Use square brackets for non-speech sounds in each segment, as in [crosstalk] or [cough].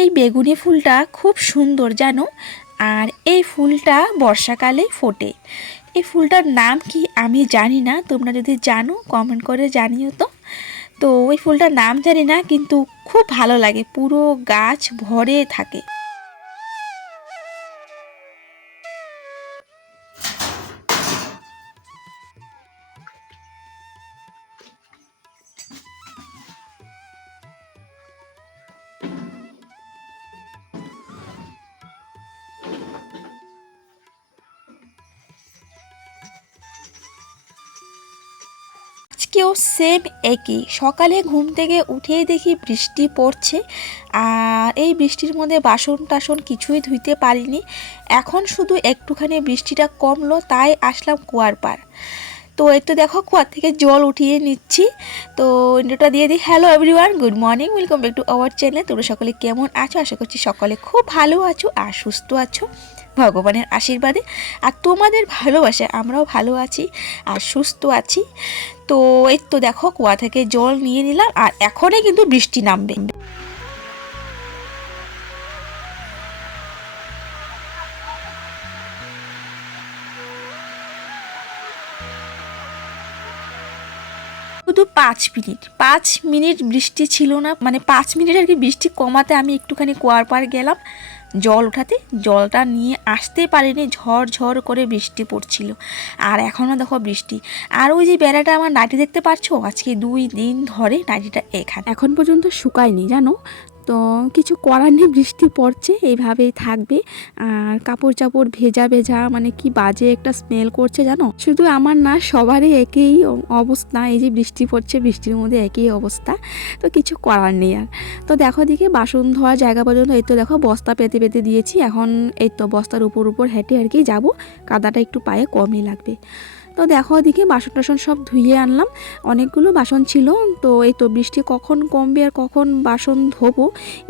এই বেগুনি ফুলটা খুব সুন্দর জানো? আর এই ফুলটা বর্ষাকালে ফোটে। এই ফুলটার নাম কি আমি জানি না, তোমরা যদি জানো কমেন্ট করে জানিও তো। তো ওই ফুলটার নাম জানি না, কিন্তু খুব ভালো লাগে। পুরো গাছ ভরে থাকে। আজকেও সেম একই। সকালে ঘুম থেকে উঠেই দেখি বৃষ্টি পড়ছে। আর এই বৃষ্টির মধ্যে বাসন টাসন কিছুই ধুইতে পারিনি। এখন শুধু একটুখানি বৃষ্টিটা কমলো, তাই আসলাম কুয়ার পার তো একটু দেখো, কুয়ার থেকে জল উঠিয়ে নিচ্ছি। তো ইন্ডোটা দিয়ে দিই hello everyone good morning welcome back to our channel তোমরা সকলে কেমন আছো? আশা করছি সকলে খুব ভালো আছো আর সুস্থ আছো। ভগবানের আশীর্বাদে। আর তোমাদের ভালোবাসায় আমরাও ভালো আছি আর সুস্থ আছি। তো এই তো দেখো, কুয়া থেকে জল নিয়ে নিলাম আর এখনই কিন্তু বৃষ্টি নামবে। শুধু পাঁচ মিনিট পাঁচ মিনিট বৃষ্টি ছিল না মানে পাঁচ মিনিট আর কি বৃষ্টি কমাতে আমি একটুখানি কুয়ার পার গেলাম। জল উঠাতে। জলটা নিয়ে আসতে পারিনি, ঝড় ঝড় করে বৃষ্টি পড়ছিল। আর এখনও দেখো বৃষ্টি। আর ওই যে বেড়াটা আমার নাটি দেখতে পারছ? আজকে দুই দিন ধরে নাটিটা এখানে। এখন পর্যন্ত শুকায়নি, জানো? তো কিছু করার নেই, বৃষ্টি পড়ছে, এইভাবেই থাকবে। আর কাপড় চাপড় ভেজা ভেজা মানে কি বাজে একটা স্মেল করছে জানো? শুধু আমার না, সবারই একই অবস্থা, এই যে বৃষ্টি পড়ছে, বৃষ্টির মধ্যে একই অবস্থা। তো কিছু করার নেই আর। তো দেখো দিকে বাসন ধোয়ার জায়গা পর্যন্ত, এই তো দেখো বস্তা পেতে পেতে দিয়েছি। এখন এই তো বস্তার উপর উপর হেঁটে আর কি যাব। কাদাটা একটু পায়ে কমই লাগবে। তো দেখো ওদিকে বাসন টাসন সব ধুয়ে আনলাম। অনেকগুলো বাসন ছিল, তো এই তো বৃষ্টি কখন কমবে আর কখন বাসন ধোবো,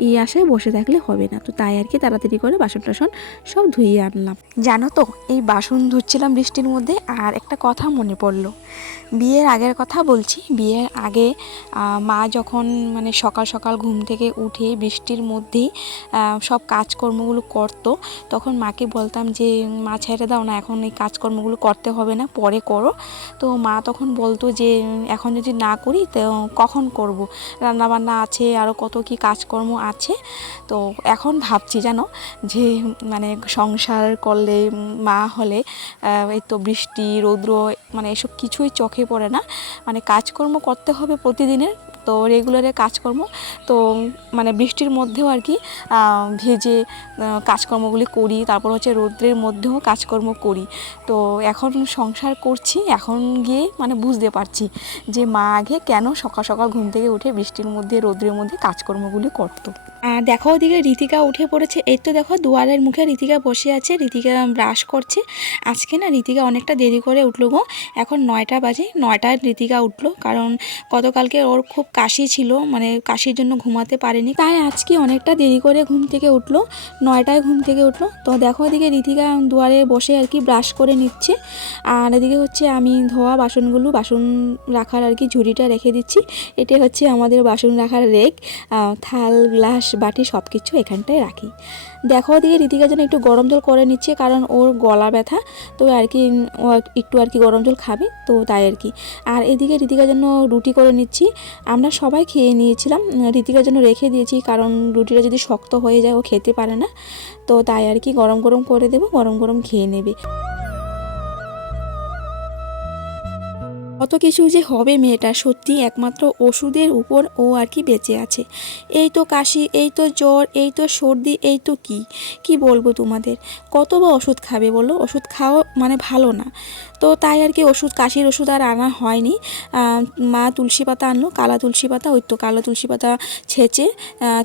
এই আশায় বসে থাকলে হবে না। তো তাই আর কি তাড়াতাড়ি করে বাসন টাসন সব ধুয়ে আনলাম। জানো তো, এই বাসন ধুচ্ছিলাম বৃষ্টির মধ্যে আর একটা কথা মনে পড়ল। বিয়ের আগের কথা বলছি, বিয়ের আগে মা যখন মানে সকাল সকাল ঘুম থেকে উঠে বৃষ্টির মধ্যেই সব কাজকর্মগুলো করতো, তখন মাকে বলতাম যে, মা ছেড়ে দাও না, এখন এই কাজকর্মগুলো করতে হবে না, পরে করো। তো মা তখন বলতো যে, এখন যদি না করি, তো কখন করব? রান্নাবান্না আছে আরও কত কি কাজকর্ম আছে। তো এখন ভাবছি যেন যে মানে সংসার করলে মা হলে এই তো বৃষ্টি, রৌদ্র মানে এসব কিছুই চোখে পড়ে না। মানে কাজকর্ম করতে হবে প্রতিদিনের তো রেগুলারে কাজকর্ম, তো মানে বৃষ্টির মধ্যেও আর কি ভেজে কাজকর্মগুলি করি, তারপর হচ্ছে রৌদ্রের মধ্যেও কাজকর্ম করি। তো এখন সংসার করছি, এখন গিয়ে মানে বুঝতে পারছি যে মা আগে কেন সকাল সকাল ঘুম থেকে উঠে বৃষ্টির মধ্যে, রৌদ্রের মধ্যে কাজকর্মগুলি করতো। আর দেখো ওদিকে রীতিকা উঠে পড়েছে। এই তো দেখো দুয়ারের মুখে রীতিকা বসে আছে, রীতিকা ব্রাশ করছে। আজকে না রীতিকা অনেকটা দেরি করে উঠল গো। এখন নয়টা বাজে, নয়টায় রীতিকা উঠল কারণ গতকালকে ওর খুব কাশি ছিল মানে কাশির জন্য ঘুমাতে পারেনি। তাই আজকে অনেকটা দেরি করে ঘুম থেকে উঠল, নয়টায় ঘুম থেকে উঠল। তো দেখো এদিকে রীতিকা দুয়ারে বসে আর কি ব্রাশ করে নিচ্ছে। আর এদিকে হচ্ছে আমি ধোয়া বাসনগুলো, বাসন রাখার আর কি ঝুড়িটা রেখে দিচ্ছি। এটা হচ্ছে আমাদের বাসন রাখার রেক। থাল, গ্লাস বাটি সব কিছু এখানটায় রাখি। দেখো ওদিকে রীতিকা যেন একটু গরম জল করে নিচ্ছে কারণ ওর গলা ব্যথা তো আর কি ও একটু আর কি গরম জল খাবে তো তাই আর কি। আর এদিকে রীতিকার জন্য রুটি করে নিচ্ছি। আমরা সবাই খেয়ে নিয়েছিলাম উম, রীতিকার জন্য রেখে দিয়েছি কারণ রুটিটা যদি শক্ত হয়ে যায় ও খেতে পারে না তো তাই আর কি গরম গরম করে দেবো গরম গরম খেয়ে নেবে। কত কিছু যে হবে মেয়েটা সত্যি একমাত্র ওষুধের উপর ও আর কি বেঁচে আছে। এই তো কাশি, এই তো জ্বর, এই তো সর্দি, এই তো কি? কি বলব তোমাদের? কত বা ওষুধ খাবে বলো? ওষুধ খাওয়া মানে ভালো না। তো তাই আর কি ওষুধ, কাশির ওষুধ আর আনা হয়নি। মা তুলসী পাতা আনলো, কালা তুলসী পাতা, ওই তো কালো তুলসী পাতা ছেঁচে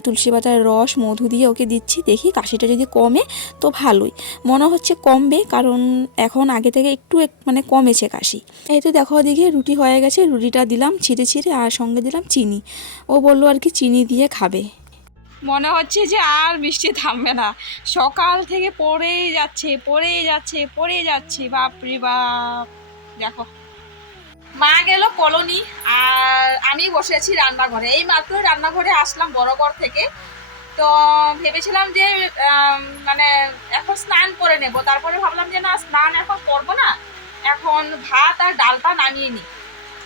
তুলসী পাতার রস, মধু দিয়ে ওকে দিচ্ছি, দেখি কাশিটা যদি কমে তো ভালোই। মনে হচ্ছে কমবে, কারণ এখন আগে থেকে একটু মানে কমেছে কাশি। এই তো দেখো ওদিকে রুটি হয়ে গেছে, রুটিটা দিলাম, ছিঁড়ে ছিঁড়ে আর সঙ্গে দিলাম চিনি। ও বলল আর কি, চিনি দিয়ে খাবে। মনে হচ্ছে যে আর বৃষ্টি থামবে না। সকাল থেকে পড়েই যাচ্ছে পড়েই যাচ্ছে পড়েই যাচ্ছে। বাপরে বাপ। দেখো। মা গেল কলোনি আর আমি বসে আছি রান্নাঘরে। এই মাত্র রান্নাঘরে আসলাম বড় থেকে। তো ভেবেছিলাম যে মানে এখন স্নান করে নেব। তারপরে ভাবলাম যে, না, স্নান এখন করব না। এখন ভাত আর ডালটা নামিয়ে নিই।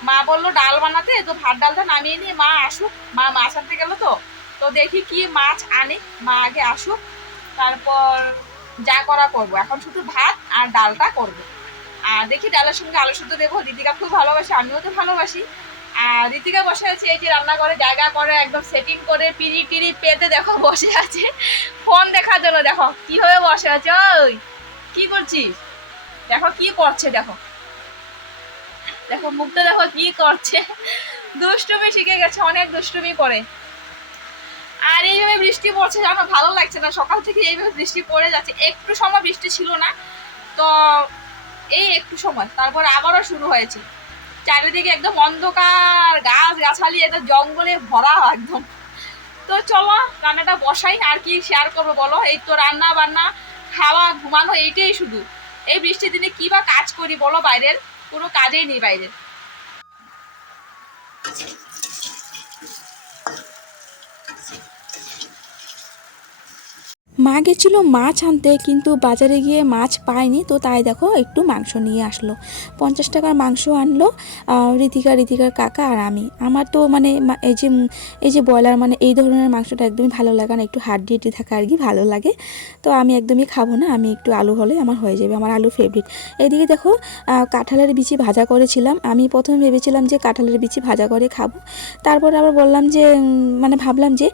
মা বলল, ডাল বানাতে? তো ভাত, ডালটা নামিয়ে নিয়ে মা আসুক। মা মাছ আনতে গেলো তো। তো দেখি কি মাছ আনে, মা আগে আসুক, তারপর যা করা করব। এখন শুধু ভাত আর ডালটা করব। আর দেখি ডালের সঙ্গে আলু শুদ্ধ দেবো। দিদিকা খুব ভালোবাসে, আমিও তো ভালোবাসি। আর ঋতিকা বসে আছে, এই যে রান্না করে জায়গা করে, একদম সেটিং করে, পিড়ি টিড়ি পেতে দেখো, বসে আছে। ফোন দেখার জন্য দেখো কীভাবে বসে আছে, ওই। কি করছিস? দেখো কি করছে, দেখো। দেখো, মুখটা দেখো কি করছে। দুষ্টুমি শিখে গেছে, অনেক দুষ্টুমি করে। আর এইভাবে বৃষ্টি পড়ছে জানো, ভালো লাগছে না। সকাল থেকে এইভাবে বৃষ্টি পড়ে যাচ্ছে। একটু সময় বৃষ্টি ছিল না, তো এই একটু সময়। তারপর আবারও শুরু হয়েছে। চারিদিকে একদম অন্ধকার গাছ গাছালি একদম জঙ্গলে ভরা একদম। তো চলো, রান্নাটা বসাই, আর কি শেয়ার করব বলো? এই তো রান্না বান্না, খাওয়া, ঘুমানো, এইটাই শুধু। এই বৃষ্টির দিনে কি বা কাজ করি বলো বাইরের? কোনো কাজেই নেই বাইরের। রাখছি মা গেছিল মাছ আনতে, কিন্তু বাজারে গিয়ে মাছ পায়নি। তো তাই দেখো, একটু মাংস নিয়ে আসলো। পঞ্চাশ টাকার মাংস আনলো ঋতিকা ঋতিকার কাকা আর আমি। আমার তো মানে এই যে এই যে ব্রয়লার মানে এই ধরনের মাংসটা একদমই ভালো লাগে না। একটু হাড্ডি হাড্ডি থাকা আর কি, ভালো লাগে। তো আমি একদমই খাব না, আমি একটু আলু হলে আমার হয়ে যাবে, আমার আলু ফেভারিট এদিকে দেখো কাঁঠালের বিচি ভাজা করেছিলাম। আমি প্রথমে ভেবেছিলাম যে কাঁঠালের বিচি ভাজা করে খাব। তারপর আবার বললাম যে মানে ভাবলাম যে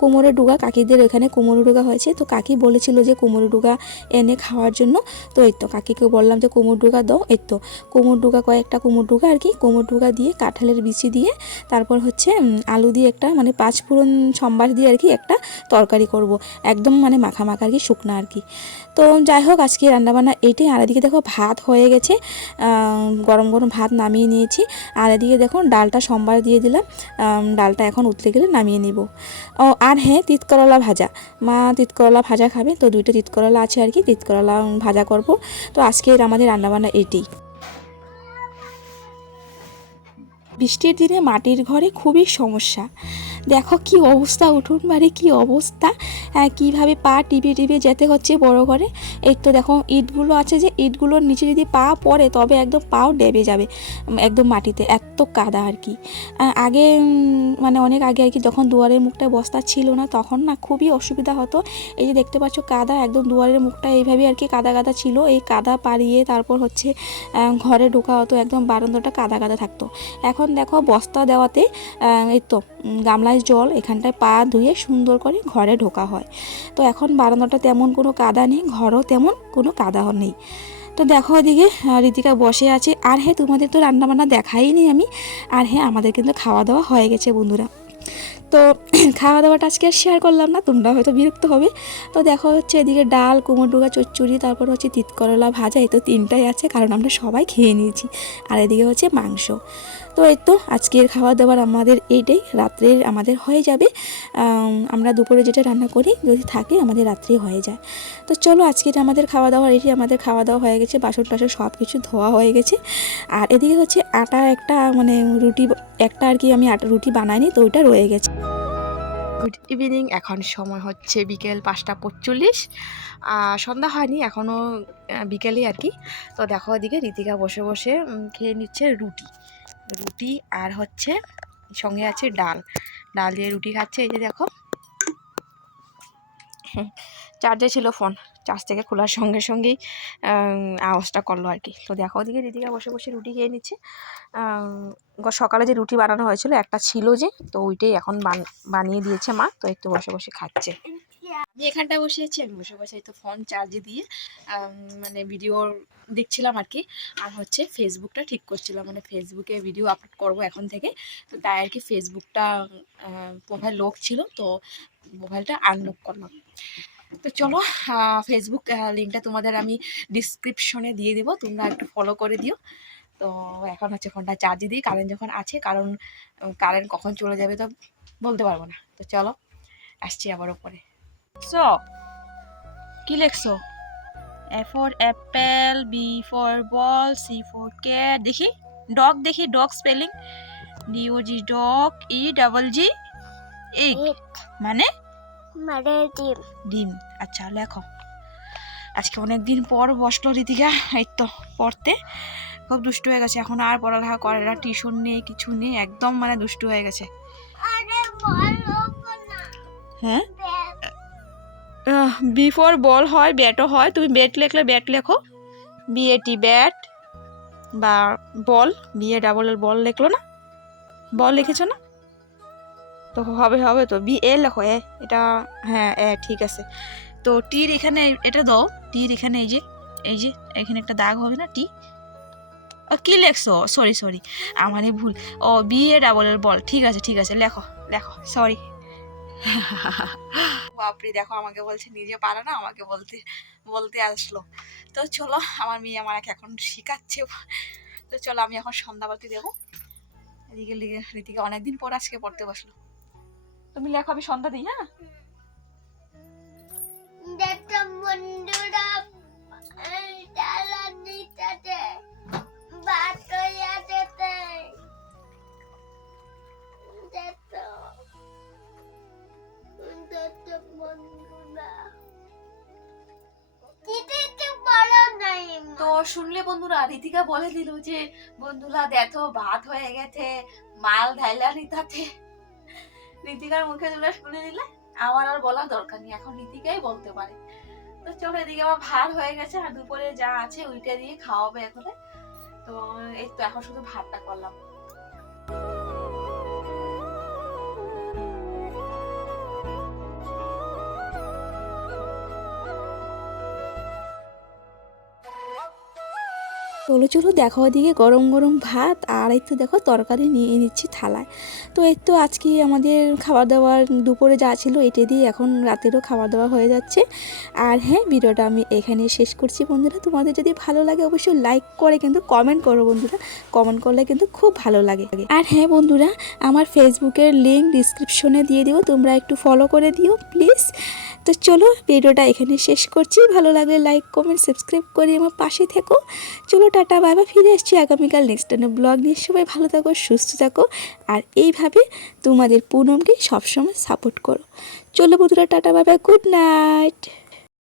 কোমরের ডুগা কাকিদের এখানে কোমরের ডুগা হয়েছে। কাকি বলেছিল যে কোমরের ডুগা এনে খাওয়ার জন্য। তো এই তো কাকিকে বললাম যে কোমর ডুগা দাও, এই তো। কোমর ডুগা কয়েকটা কোমর ডুগা আর কি কোমর ডুগা দিয়ে কাঁঠালের বিচি দিয়ে, তারপর হচ্ছে আলু দিয়ে একটা মানে পাঁচ ফোড়ন সম্বার দিয়ে আর কি একটা তরকারি করব। একদম মানে মাখা মাখা আর কি, শুকনা আর কি। তো যাই হোক, আজকে রান্নাবান্না এইটাই। আর এদিকে দেখো ভাত হয়ে গেছে। গরম গরম ভাত নামিয়ে নিয়েছি। আর এদিকে দেখো ডালটা সম্বার দিয়ে দিলাম। ডালটা এখন উতলে গেলে নামিয়ে নিব। ও, আর হ্যাঁ তিতকরলা ভাজা। মা তিতকরলা ভাজা খাবে। তো দুইটা তিতকরলা আছে আর কি, তিতকরলা ভাজা করব। তো আজকের আমাদের রান্নাবান্না এটি। বৃষ্টির দিনে মাটির ঘরে খুবই সমস্যা। দেখো কি অবস্থা উঠুন বাড়ি কি অবস্থা হ্যাঁ, কীভাবে পা টিপে টিপে যেতে হচ্ছে বড় ঘরে। এই তো দেখো ইটগুলো আছে যে ইটগুলোর নিচে যদি পা পড়ে তবে একদম পাও ডেবে যাবে একদম মাটিতে এত কাদা আর কি। আগে মানে অনেক আগে আর কি যখন দুয়ারের মুখটা বস্তা ছিল না তখন না খুবই অসুবিধা হতো। এই যে দেখতে পাচ্ছ কাদা একদম দুয়ারের মুখটা এইভাবে আর কি কাদা কাদা ছিল। এই কাদা পাড়িয়ে তারপর হচ্ছে ঘরে ঢোকা হতো একদম বারান্দাটা কাদা কাদা থাকতো। এখন দেখো বস্তা দেওয়াতে এই তো গামলায় জল এখানটায় পা ধুয়ে সুন্দর করে ঘরে ঢোকা হয়। তো এখন বারান্দাটা তেমন কোনো কাদা নেই, ঘরও তেমন কোনো কাদা নেই। তো দেখো ওদিকে ঋতিকা বসে আছে। আর হ্যাঁ তোমাদের তো রান্নাবান্না দেখাই নি আমি। আর হ্যাঁ আমাদের কিন্তু খাওয়া দাওয়া হয়ে গেছে বন্ধুরা। তো [clears throat] খাওয়া দাওয়াটা আজকে আর শেয়ার করলাম না, তোমরা হয়তো বিরক্ত হবে। তো দেখো হচ্ছে এদিকে ডাল, কুমড়ো ডুগা চচ্চড়ি, তারপর হচ্ছে তিতকরলা ভাজা, এই তো তিনটাই আছে, কারণ আমরা সবাই খেয়ে নিয়েছি। আর এদিকে হচ্ছে মাংস। তো এই তো আজকের খাওয়া দাওয়ার আমাদের এইটাই। রাত্রের আমাদের হয়ে যাবে। আমরা দুপুরে যেটা রান্না করি, যদি থাকে আমাদের রাত্রে হয়ে যায়। তো চলো আজকের আমাদের খাওয়া দাওয়া এটি আমাদের খাওয়া দাওয়া হয়ে গেছে বাসন টাসন সব কিছু ধোয়া হয়ে গেছে। আর এদিকে হচ্ছে আটা একটা মানে রুটি, একটা আর কি আমি আটা, রুটি বানাইনি, তো ওইটা রয়ে গেছে। গুড ইভিনিং এখন সময় হচ্ছে বিকেল পাঁচটা পঁচল্লিশ সন্ধ্যা হয়নি এখনও বিকেলে আর কি। তো দেখো ওদিকে রীতিকা বসে বসে খেয়ে নিচ্ছে রুটি। রুটি আর হচ্ছে সঙ্গে আছে ডাল। ডাল দিয়ে রুটি খাচ্ছে, এই যে দেখো। চার্জে ছিল ফোন, চার্জ থেকে খোলার সঙ্গে সঙ্গেই আওয়াজটা করল আর কি। তো দেখো ওদিকে রীতিকা বসে বসে রুটি খেয়ে নিচ্ছে। সকালে যে রুটি বানানো হয়েছিল, একটা ছিল যে, তো ওইটাই এখন বান- বানিয়ে দিয়েছে মা, তো একটু বসে বসে খাচ্ছে। আমি এখানটায় বসে আছি আমি বসে বসে তো ফোন চার্জে দিয়ে মানে ভিডিও দেখছিলাম আর কি। আর হচ্ছে ফেসবুকটা ঠিক করছিলাম মানে ফেসবুকে ভিডিও আপলোড করব এখন থেকে। তো তাই আর কি ফেসবুকটা প্রোফাইল লক ছিল, তো মোবাইলটা আনলক করলাম। তো চলো ফেসবুক লিঙ্কটা তোমাদের আমি ডিসক্রিপশনে দিয়ে দেবো, তোমরা একটু ফলো করে দিও। তো এখন হচ্ছে ফোনটা চার্জে দিই কারেন্ট যখন আছে, কারণ কারেন্ট কখন চলে যাবে তো বলতে পারব না। তো চলো, আসছি আবার উপরে। সো কি লেখছো? A for apple B for ball C for cat দেখি? ডগ দেখি dog spelling D O G dog E double G eight মানে? মানে ডিম। ডিম। আচ্ছা লেখো। আজকে অনেক দিন পর বসল রীতিকা এই তো পড়তে। খুব দুষ্টু হয়ে গেছে এখন আর পড়ালেখা করে না টিউশন নেই কিছু নেই একদম মানে দুষ্টু হয়ে গেছে। আরে বলো না। হ্যাঁ? ব্যাট বি ফর বল হয় ব্যাটও হয়, তুমি ব্যাট লেখলে ব্যাট লেখো। বিএটি ব্যাট বা বল বিএ ডাবল এল বল লেখলো না? বল লিখেছো না? তো হবে হবে তো বি এ লেখো এ এটা হ্যাঁ এ ঠিক আছে। তো টির এখানে এটা দাও টির এখানে এই যে এই যে, এখানে একটা দাগ হবে না টি ও কী লেখছো? সরি সরি আমারই ভুল। ও বি এ ডাবল এল বল ঠিক আছে ঠিক আছে, লেখো লেখো সরি বাপরে, দেখো আমাকে বলছে, নিজে পারে না? আমাকে বলতে বলতে আসলো। তো চলো, আমার মেয়ে আমাকে এখন শেখাচ্ছে। তো চলো, আমি এখন সন্ধ্যাবাতি দেবো। এদিকে রীতিকে অনেকদিন পর আজকে পড়তে বসল। তুমি লেখো, আমি সন্ধ্যা দিই হ্যাঁ? বন্ধুরা দিদিকে বলো তো শুনলে বন্ধুরা, রীতিকা বলে দিল যে, বন্ধুরা, দেখো, ভাত হয়ে গেছে, মাল ঢাইলা নিতাতে। রীতিকার মুখে দুটো শুনে নিলে, আমার আর বলার দরকার নেই, এখন রীতিকাই বলতে পারে। তো চলো এদিকে আমার ভাত হয়ে গেছে, আর দুপুরে যা আছে, ওইটা দিয়ে খাওয়াবে এখন তো এই তো, এখন শুধু ভাতটা করলাম। চলো চলো দেখো ওদিকে গরম গরম ভাত আর এই তো দেখো তরকারি নিয়ে নিচ্ছি থালায়। তো এই তো আজকে আমাদের খাবার দাবার দুপুরে যা ছিল এটা দিয়ে এখন রাতেরও খাবার দাবার হয়ে যাচ্ছে। আর হ্যাঁ ভিডিওটা আমি এখানে শেষ করছি বন্ধুরা। তোমাদের যদি ভালো লাগে অবশ্যই লাইক করে কিন্তু কমেন্ট করো বন্ধুরা। কমেন্ট করলে কিন্তু খুব ভালো লাগে। আর হ্যাঁ বন্ধুরা, আমার ফেসবুকের লিঙ্ক ডিসক্রিপশনে দিয়ে দিও। তোমরা একটু ফলো করে দিও প্লিজ তো চলো ভিডিওটা এখানে শেষ করছি। ভালো লাগলে লাইক কমেন্ট সাবস্ক্রাইব করে আমার পাশে থেকো। চলো টাটা বাবা ফিরে আসছি আগামীকাল নেক্সট টাইম ব্লগ নিয়ে। সবাই ভালো থাকো, সুস্থ থাকো। আর এইভাবে তোমাদের পুনমকে সবসময় সাপোর্ট করো। চলো বন্ধুরা, টাটা বাবা গুড নাইট